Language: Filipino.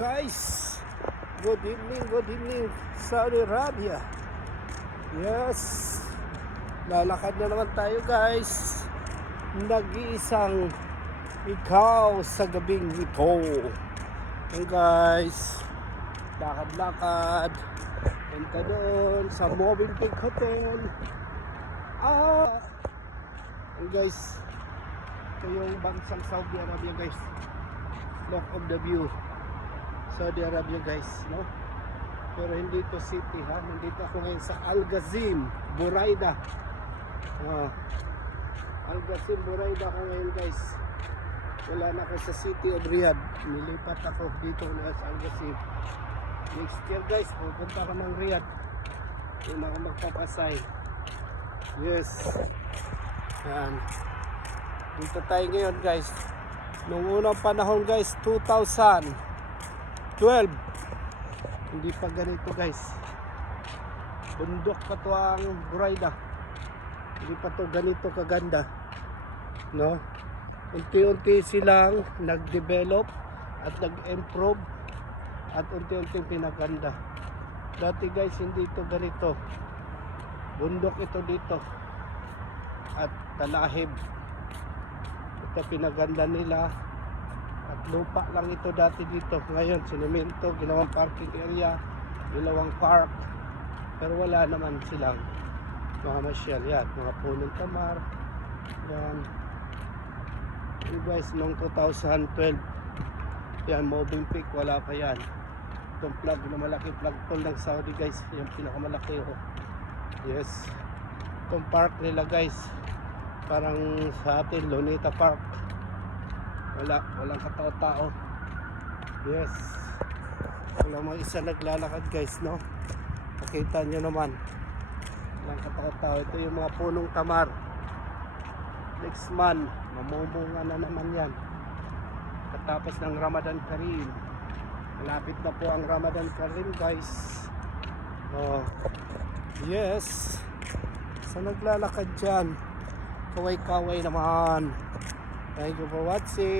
Guys, good evening, Saudi Arabia. Yes, lalakad na naman tayo guys. Nag-iisang ikaw sa gabing ito. And guys, lakad-lakad. Punta doon sa Mobile Peak Hotel. And guys, ito yung bansang Saudi Arabia guys. Look of the view. Saudi Arabia guys, no? Pero hindi to city ha. Nandito ako ngayon sa Al Ghazim, Buraida. Al Ghazim, Buraida ako ngayon guys. Wala na ako sa city of Riyadh. Nilipat ako dito na sa Al Ghazim. Next year guys, pupunta ako ng Riyadh. Hindi na ako magpapasay. Yes. Yan. Dito tayo ngayon guys. Nung unang panahon guys, 2012, hindi pa ganito guys. Bundok pa to ang Buraida. Hindi pa to ganito kaganda, no? Unti-unti silang nag-develop at nag-improve at unti-unti pinaganda. Dati guys, hindi ito ganito. Bundok ito dito at talahib. Ito pinaganda nila. At lupa lang ito dati dito. Ngayon, sinemento, ginawang parking area, ginawang park. Pero wala naman silang mga masyal. Yan, mga punong tamar. Yan. And guys, noong 2012, yan, Mobile Peak, wala pa yan. Itong plug na malaki, plug pole ng Saudi guys. Yung pinakamalaki. Oh. Yes. Itong park nila guys. Parang sa atin, Luneta Park. Walang katao-tao. Yes. Walang mga isa naglalakad guys, no? Nakita nyo naman. Walang katao-tao. Ito yung mga punong tamar. Next month, mamumunga na naman yan. Katapos ng Ramadan Kareem. Malapit na po ang Ramadan Kareem guys. Oh. Yes. Sa naglalakad dyan, kaway-kaway naman. Thank you for watching.